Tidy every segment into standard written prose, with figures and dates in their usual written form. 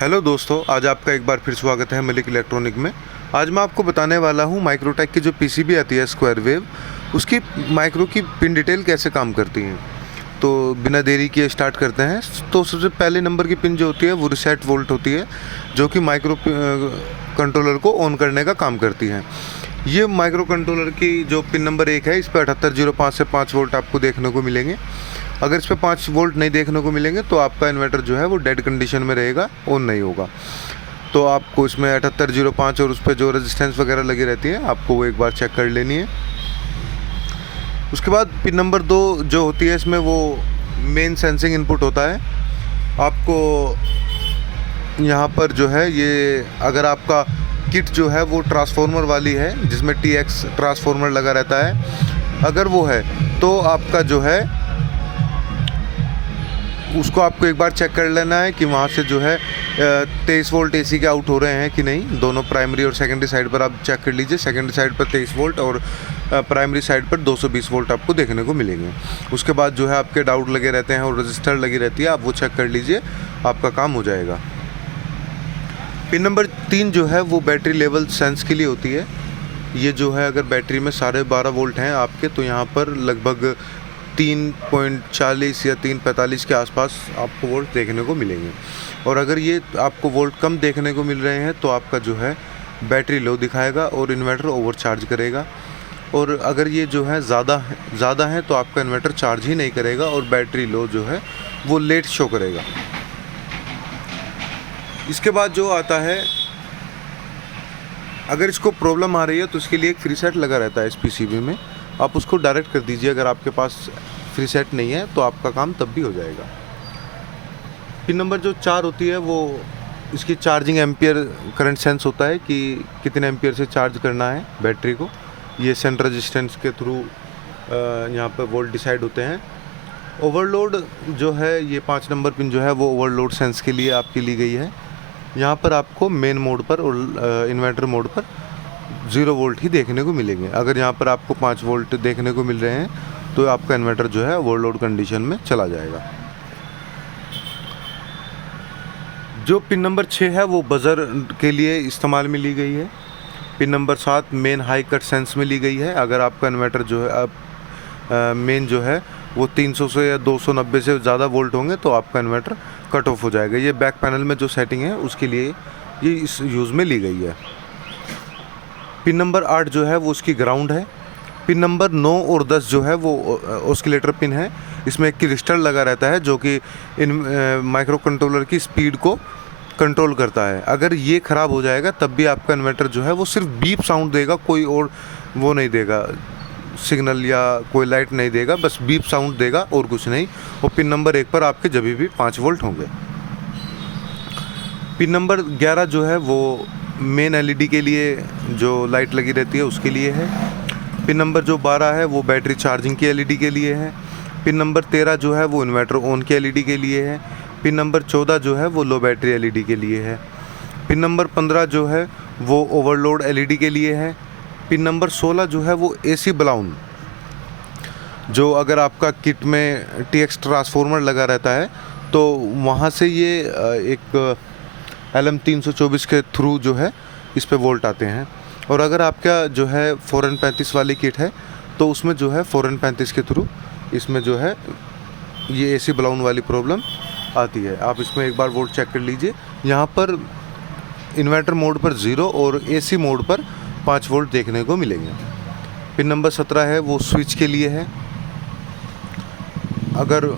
Hello दोस्तों, आज आपका एक बार फिर स्वागत है मलिक इलेक्ट्रॉनिक में। आज मैं आपको बताने वाला हूँ माइक्रोटेक की जो पीसीबी आती है स्क्वायर वेव, उसकी माइक्रो की पिन डिटेल कैसे काम करती हैं। तो बिना देरी किए स्टार्ट करते हैं। तो सबसे पहले नंबर की पिन जो होती है वो रीसेट वोल्ट होती है, जो कि माइक्रो कंट्रोलर को ऑन करने का काम करती है। ये माइक्रो कंट्रोलर की जो पिन नंबर 1 है, इस पर 7805 से 5 वोल्ट आपको देखने को मिलेंगे। अगर इस पर 5 वोल्ट नहीं देखने को मिलेंगे तो आपका इन्वर्टर जो है वो डेड कंडीशन में रहेगा, ऑन नहीं होगा। तो आपको इसमें 7805 और उस पर जो रेजिस्टेंस वगैरह लगी रहती है, आपको वो एक बार चेक कर लेनी है। उसके बाद पिन नंबर 2 जो होती है, इसमें वो मेन सेंसिंग इनपुट होता है। आपको यहाँ पर जो है ये, अगर आपका किट जो है वो ट्रांसफार्मर वाली है जिसमें TX ट्रांसफार्मर लगा रहता है, अगर वो है तो आपका जो है उसको आपको एक बार चेक कर लेना है कि वहाँ से जो है 23 वोल्ट AC के आउट हो रहे हैं कि नहीं। दोनों प्राइमरी और सेकेंडरी साइड पर आप चेक कर लीजिए। सेकेंडरी साइड पर 23 वोल्ट और प्राइमरी साइड पर 220 वोल्ट आपको देखने को मिलेंगे। उसके बाद जो है आपके डाउट लगे रहते हैं और रजिस्टर लगी रहती है, आप वो चेक कर लीजिए, आपका काम हो जाएगा। पिन नंबर 3 जो है वो बैटरी लेवल सेंस के लिए होती है। ये जो है, अगर बैटरी में 12.5 वोल्ट हैं आपके, तो यहाँ पर लगभग 3.40 या 3.45 के आसपास आपको वोल्ट देखने को मिलेंगे। और अगर ये आपको वोल्ट कम देखने को मिल रहे हैं तो आपका जो है बैटरी लो दिखाएगा और इन्वर्टर ओवरचार्ज करेगा। और अगर ये जो है ज़्यादा है तो आपका इन्वर्टर चार्ज ही नहीं करेगा और बैटरी लो जो है वो लेट शो करेगा। इसके बाद जो आता है, अगर इसको प्रॉब्लम आ रही है तो इसके लिए एक फ्री सेट लगा रहता है इस पीसीबी में, आप उसको डायरेक्ट कर दीजिए। अगर आपके पास फ्री सेट नहीं है तो आपका काम तब भी हो जाएगा। पिन नंबर जो 4 होती है वो इसकी चार्जिंग एम्पियर करंट सेंस होता है कि कितने एम्पियर से चार्ज करना है बैटरी को। ये सेंटर रेजिस्टेंस के थ्रू यहाँ पर वोल्ट डिसाइड होते हैं। ओवरलोड जो है, ये 5 नंबर पिन जो है वो ओवरलोड सेंस के लिए आपकी ली गई है। यहाँ पर आपको मेन मोड पर और इन्वर्टर मोड पर 0 वोल्ट ही देखने को मिलेंगे। अगर यहाँ पर आपको 5 वोल्ट देखने को मिल रहे हैं तो आपका इन्वर्टर जो है ओवरलोड कंडीशन में चला जाएगा। जो पिन नंबर 6 है वो बज़र के लिए इस्तेमाल में ली गई है। Pin number 7 main high cut sense में ली गई है। अगर आपका इन्वर्टर जो है अब मेन जो है वो 300 से या 290 से ज़्यादा वोल्ट होंगे तो आपका इन्वर्टर कट ऑफ हो जाएगा। ये बैक पैनल में जो सेटिंग है उसके लिए ये इस यूज़ में ली गई है। पिन नंबर 8 जो है वो उसकी ग्राउंड है। पिन नंबर 9 और 10 जो है वो ऑसिलेटर पिन है। इसमें एक क्रिस्टल लगा रहता है जो कि इन माइक्रो कंट्रोलर की स्पीड को कंट्रोल करता है। अगर ये ख़राब हो जाएगा तब भी आपका इन्वर्टर जो है वो सिर्फ बीप साउंड देगा, कोई और वो नहीं देगा, सिग्नल या कोई लाइट नहीं देगा, बस बीप साउंड देगा और कुछ नहीं। और पिन नंबर 1 पर आपके जब भी 5 वोल्ट होंगे। पिन नंबर 11 जो है वो मेन LED के लिए जो लाइट लगी रहती है उसके लिए है। पिन नंबर जो 12 है वो बैटरी चार्जिंग की LED के लिए है। पिन नंबर 13 जो है वो इन्वर्टर ऑन की LED के लिए है। पिन नंबर 14 जो है वो लो बैटरी LED के लिए है। पिन नंबर 15 जो है वो ओवरलोड LED के लिए है। पिन नंबर 16 जो है वो AC ब्लाउन, जो अगर आपका किट में TX ट्रांसफार्मर लगा रहता है तो वहाँ से ये एक LM324 के थ्रू जो है इस पे वोल्ट आते हैं। और अगर आपका जो है 4N35 वाली किट है तो उसमें जो है 4N35 के थ्रू इसमें जो है ये AC ब्लाउन वाली प्रॉब्लम आती है। आप इसमें एक बार वोल्ट चेक कर लीजिए। यहाँ पर इन्वर्टर मोड पर 0 और AC मोड पर 5 वोल्ट देखने को मिलेंगे। पिन नंबर 17 है वो स्विच के लिए है। अगर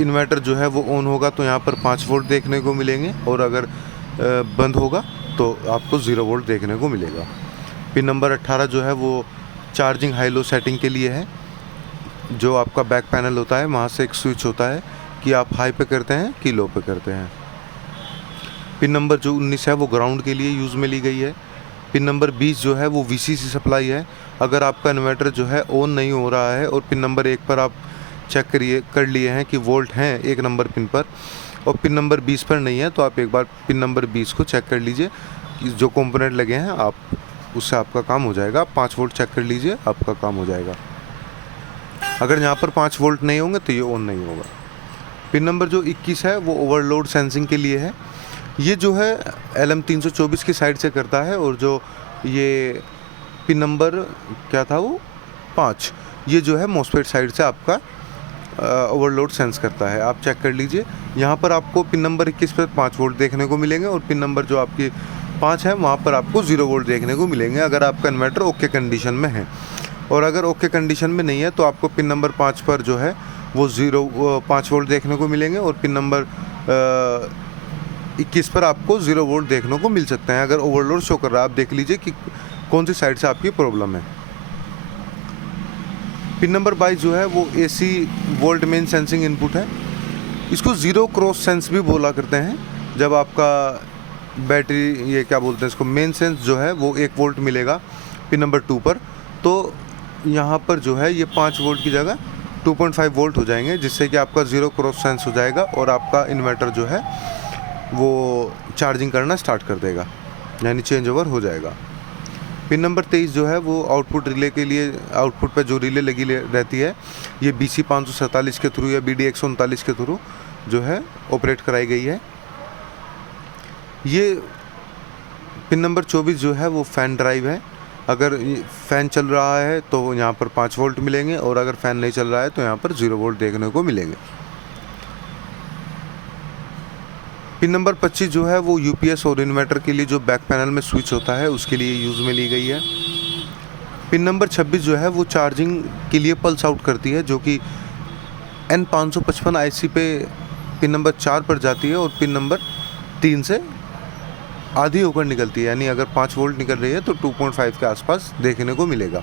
इन्वर्टर जो है वो ऑन होगा तो यहाँ पर 5 वोल्ट देखने को मिलेंगे और अगर बंद होगा तो आपको 0 वोल्ट देखने को मिलेगा। पिन नंबर 18 जो है वो चार्जिंग हाई लो सेटिंग के लिए है। जो आपका बैक पैनल होता है वहाँ से एक स्विच होता है कि आप हाई पे करते हैं कि लो पे करते हैं। पिन नंबर जो 19 है वो ग्राउंड के लिए यूज़ में ली गई है। पिन नंबर 20 जो है वो VCC सप्लाई है। अगर आपका इन्वर्टर जो है ऑन नहीं हो रहा है और पिन नंबर 1 पर आप चेक कर लिए हैं कि वोल्ट हैं 1 नंबर पिन पर और पिन नंबर 20 पर नहीं है, तो आप एक बार पिन नंबर 20 को चेक कर लीजिए कि जो कंपोनेंट लगे हैं आप उससे आपका काम हो जाएगा। 5 वोल्ट चेक कर लीजिए, आपका काम हो जाएगा। अगर यहाँ पर 5 वोल्ट नहीं होंगे तो ये ऑन नहीं होगा। पिन नंबर जो 21 है वो ओवरलोड सेंसिंग के लिए है। ये जो है LM324 की साइड से करता है, और जो ये पिन नंबर क्या था वो 5, ये जो है मॉसफेट साइड से आपका ओवरलोड सेंस करता है। आप चेक कर लीजिए, यहाँ पर आपको पिन नंबर 21 पर 5 वोल्ट देखने को मिलेंगे, और पिन नंबर जो आपकी 5 है वहाँ पर आपको 0 वोल्ट देखने को मिलेंगे अगर आपका इन्वर्टर ओके कंडीशन में है। और अगर ओके कंडीशन में नहीं है तो आपको पिन नंबर 5 पर जो है वो 5 वोल्ट देखने को मिलेंगे, और पिन नंबर 21 पर आपको 0 वोल्ट देखने को मिल सकते हैं। अगर ओवरलोड शो कर रहा है, आप देख लीजिए कि कौन सी साइड से आपकी प्रॉब्लम है। पिन नंबर 22 जो है वो AC volt main sensing input है। इसको ज़ीरो क्रॉस सेंस भी बोला करते हैं। जब आपका बैटरी, ये क्या बोलते हैं इसको, मेन सेंस जो है वो 1 वोल्ट मिलेगा पिन नंबर 2 पर, तो यहाँ पर जो है ये 5 वोल्ट की जगह 2.5 वोल्ट हो जाएंगे, जिससे कि आपका ज़ीरो क्रॉस सेंस हो जाएगा और आपका इन्वर्टर जो है वो चार्जिंग करना स्टार्ट कर देगा, यानी चेंज ओवर हो जाएगा। पिन नंबर 23 जो है वो आउटपुट रिले के लिए, आउटपुट पे जो रिले लगी रहती है, ये BC 547 के थ्रू या BD 139 के थ्रू जो है ऑपरेट कराई गई है। ये पिन नंबर 24 जो है वो फ़ैन ड्राइव है। अगर फ़ैन चल रहा है तो यहाँ पर 5 वोल्ट मिलेंगे, और अगर फ़ैन नहीं चल रहा है तो यहाँ पर 0 वोल्ट देखने को मिलेंगे। पिन नंबर 25 जो है वो UPS और इन्वर्टर के लिए जो बैक पैनल में स्विच होता है उसके लिए यूज़ में ली गई है। पिन नंबर 26 जो है वो चार्जिंग के लिए पल्स आउट करती है, जो कि N555 IC पे पिन नंबर 4 पर जाती है और पिन नंबर 3 से आधी होकर निकलती है, यानी अगर 5 वोल्ट निकल रही है तो 2.5 के आसपास देखने को मिलेगा।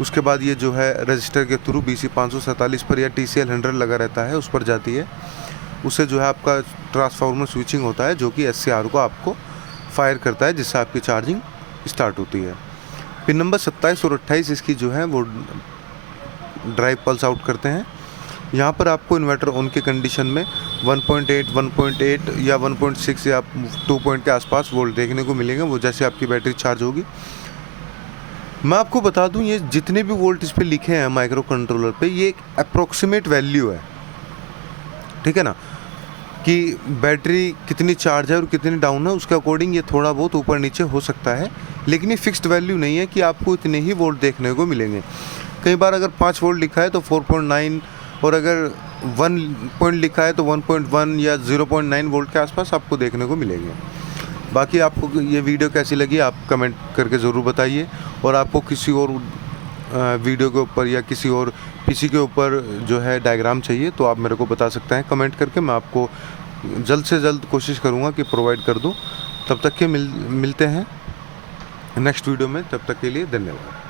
उसके बाद ये जो है रजिस्टर के थ्रू BC 547 पर या TCL 100 लगा रहता है, उस पर जाती है। उससे जो है आपका ट्रांसफार्मर स्विचिंग होता है, जो कि SCR को आपको फायर करता है, जिससे आपकी चार्जिंग स्टार्ट होती है। पिन नंबर 27 और 28 इसकी जो है वो ड्राइव पल्स आउट करते हैं। यहाँ पर आपको इन्वर्टर ऑन की कंडीशन में 1.8, 1.8 या 1.6 या 2 पॉइंट के आसपास वोल्ट देखने को मिलेंगे, वो जैसे आपकी बैटरी चार्ज होगी। मैं आपको बता दूं, ये जितने भी वोल्ट इस पर लिखे हैं माइक्रो कंट्रोलर पे, ये एक अप्रोक्सीमेट वैल्यू है, ठीक है ना, कि बैटरी कितनी चार्ज है और कितनी डाउन है, उसके अकॉर्डिंग ये थोड़ा बहुत ऊपर नीचे हो सकता है, लेकिन ये फिक्स्ड वैल्यू नहीं है कि आपको इतने ही वोल्ट देखने को मिलेंगे। कई बार अगर 5 वोल्ट लिखा है तो 4.9, और अगर 1 पॉइंट लिखा है तो 1.1 या 0.9 वोल्ट के आसपास आपको देखने को मिलेंगे। बाकी आपको ये वीडियो कैसी लगी आप कमेंट करके ज़रूर बताइए, और आपको किसी और वीडियो के ऊपर या किसी और PC के ऊपर जो है डायग्राम चाहिए तो आप मेरे को बता सकते हैं कमेंट करके। मैं आपको जल्द से जल्द कोशिश करूँगा कि प्रोवाइड कर दूँ। तब तक के मिलते हैं नेक्स्ट वीडियो में। तब तक के लिए धन्यवाद।